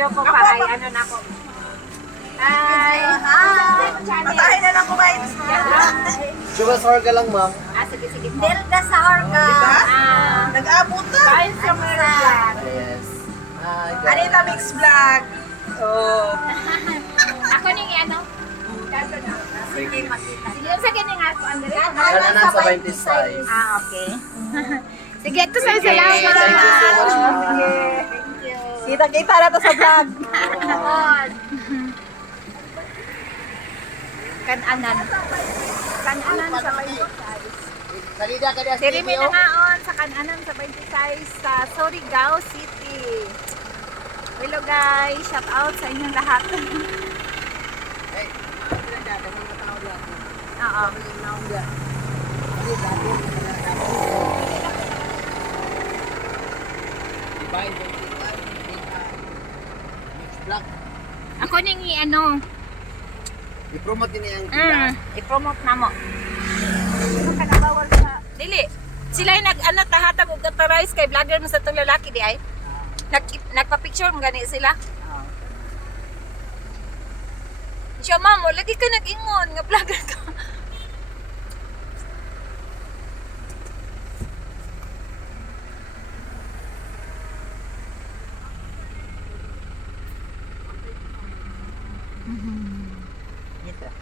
video ko para ano na ako. Hi! Patahin na lang kumain. Sugar sour ka lang, ma'am. Sige po. Delta sa Orga. Diba? Nag-abot na. Kain sa Merla. Yes. Hi, guys. Anita Mix Vlog. Oh. Ako ning ano? Sige, makita. Sige, sa kanya nga ako. Kananan sa 20 size. Okay. Sige, ito sa salamat. Thank you so much, ma'am. Sige. Kita-kita na to sa vlog. Kananan. Kananan sa 20 size. Salida ka diya sa Dirimi na video. ngaon sa kananan sa 20 size sa Surigao City. Hello guys, shout out sa inyong lahat. Oo. Vlog. Ako ning ano, I-promote din yung i-promote na mo. Ano ka nabawal sa... Dili. Sila yung nag-ano, tahatag o katarize kay vlogger mo sa itong lalaki di ay. Nagpa-picture mo gani sila. Siya mamo, lagi ka nag-ingon nga vlogger ka.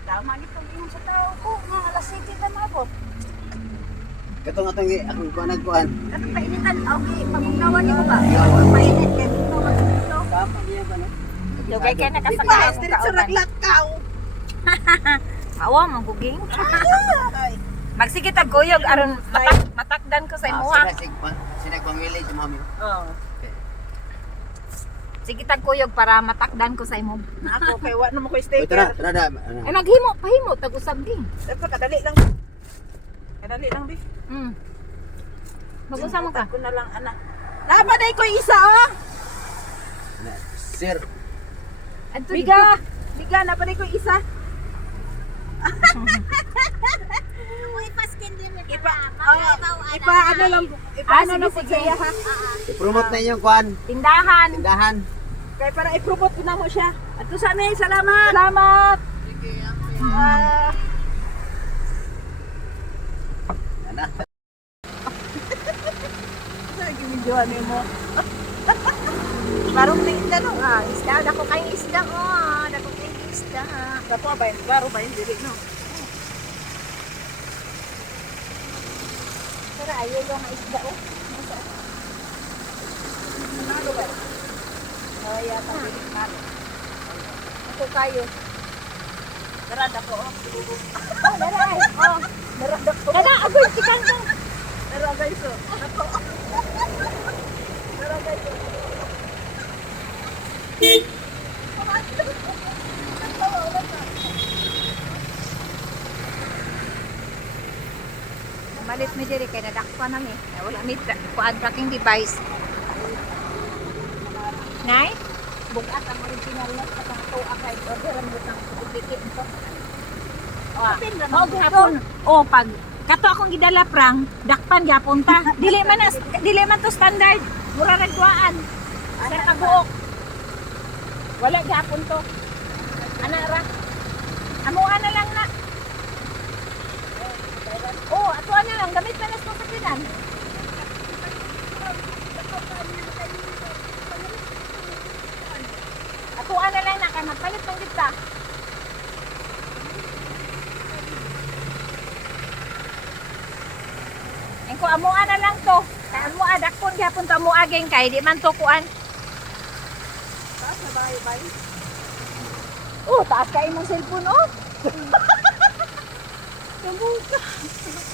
Tama gito ingon sa tao ko nga alas 7 ta maabot. Katong atong akong kuan nagkuan. Katong painitan, okay, pamugnawan ni ko ba? Pamugnawan. Painit kay pamugnawan dito. Tama niya ba no? Dugay kay Di nakasakay ba? sa Diretso kauban. naglakaw. Awa man guging. Magsige tag kuyog aron matakdan ko sa imuha. Sinagpang village, ma'am. Oh. Sige tag kuyog para matakdan ko sa imo. Ako kay wa na mo ko Uy, tara, sticker. tara da. Ay maghimo, pahimo tag usab din. Dapat kadali lang. Kadali lang bi. Mag-usa mo ka. Ko na lang ana. Napaday ko isa oh. Sir, Adto Biga. Biga napaday ko isa. Ipa, ipa ano lang, ipa ano sige, lang po sige. siya ha. i-promote na yung kuan. Tindahan. Tindahan. Kaya para i-promote ko na mo siya. At to sa amin, salamat. Salamat. Ana. Sa gimidyoan mo. Barong tingnan no. Isda, dako kay isda oh. Dako kay isda. Bato ba yun? Baro ba yun? Dili no. Pero ayaw yung isda oh. Ano ba? Oh, yata dili mal. Ako kayo. Darada ko oh. Oh, daray. Oh. Darada ko. Kada agoy tikan ko. Darada iso. Ako. Darada iso. Malit mi diri kay nadakpan nami. Wala mi kuan tracking device. Nay, bugat ang original na sa to akay orderan mo tang duplicate ito. Oh, gihapon. Oh, pag kato akong gidala prang, dakpan gyapon ta. Dili man to standard. Mura ra duaan. Sa kabuok. Wala gyapon to. Ana ra. Amuha na lang na. Oh, ato na lang gamit na nas sa kinan. Ato na lang na kay magpalit ng kita. Engko amuha na lang to. Kay amuha dakpon gyapon to amuha geng kay di man to kuan. Taas na bahay bay. Oh, taas kay imong cellphone oh. Kamuka.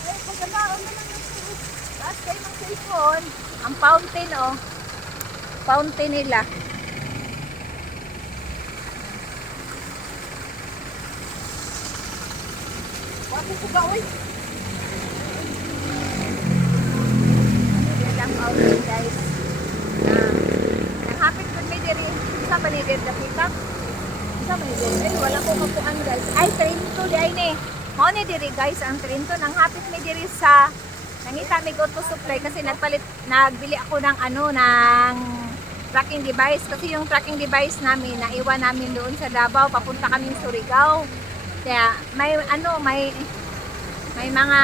Ay, pagkanaon naman yung taas kay imong cellphone. Ang fountain oh. Fountain nila. Wala ko ba oy? Yan lang fountain guys. Nahapit ko may diri. Isa pa ni diri dapitak. Isa pa ni diri. Ay, wala ko mapuan guys. Ay, Trinto di ay ni. Mao ni diri guys ang Trinto. Nang hapit may diri sa nangita may go to supply kasi nagbili ako ng ano ng tracking device. Kasi yung tracking device namin, naiwan namin doon sa Davao, papunta kaming Surigao. Kaya may mga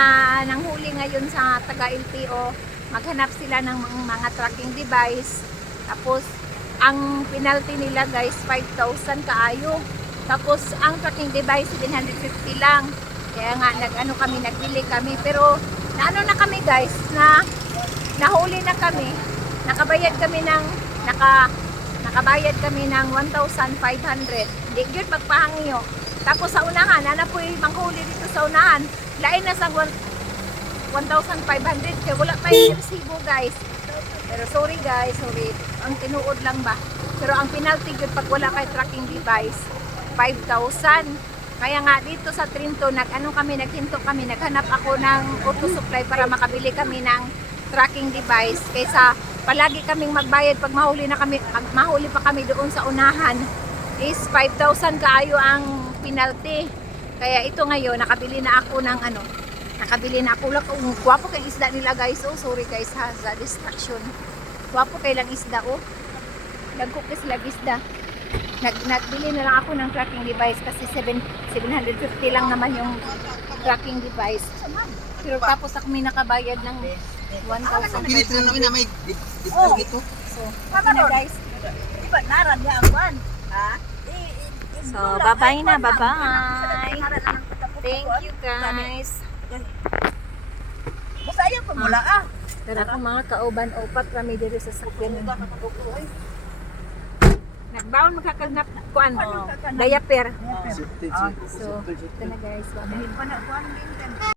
nanghuli ngayon sa taga LTO, maghanap sila ng mga tracking device. Tapos ang penalty nila guys 5,000 kaayo. Tapos ang tracking device 750 lang. Kaya nga nagbili kami, pero na kami guys, nahuli na kami. Nakabayad kami ng 1,500. Di gyud magpahangyo. Tapos sa unahan, po manghuli dito sa unahan. Lain na sa 1,500 kaya wala pa yung resibo guys. Pero sorry guys, sorry. Ang tinuod lang ba? Pero ang penalty yun pag wala kay tracking device, 5,000. Kaya nga dito sa Trinto, naghinto kami, naghanap ako ng auto supply para makabili kami ng tracking device. Kaysa palagi kaming magbayad pag mahuli pa kami doon sa unahan is 5,000 kaayo ang penalty. Kaya ito ngayon, nakabili na ako lang guwapo kay isda nila guys. Oh, sorry guys ha, sa distraction. Guwapo kay lang isda oh. Nagkukis lang isda. Nagbili na lang ako ng tracking device kasi 750 lang naman yung tracking device. Pero tapos ako may nakabayad ng 1,000. Pilit na namin na may dito dito. So, okay na guys. Iba naran niya ang kwan. Ha? So, bye-bye na, bye-bye. Thank you guys. Masaya pa mula ah. Tara ko mga kauban, opat kami dito sa sakyan. Nagbaon magkakagnap kuan, diaper. So, ito na guys. Bye-bye.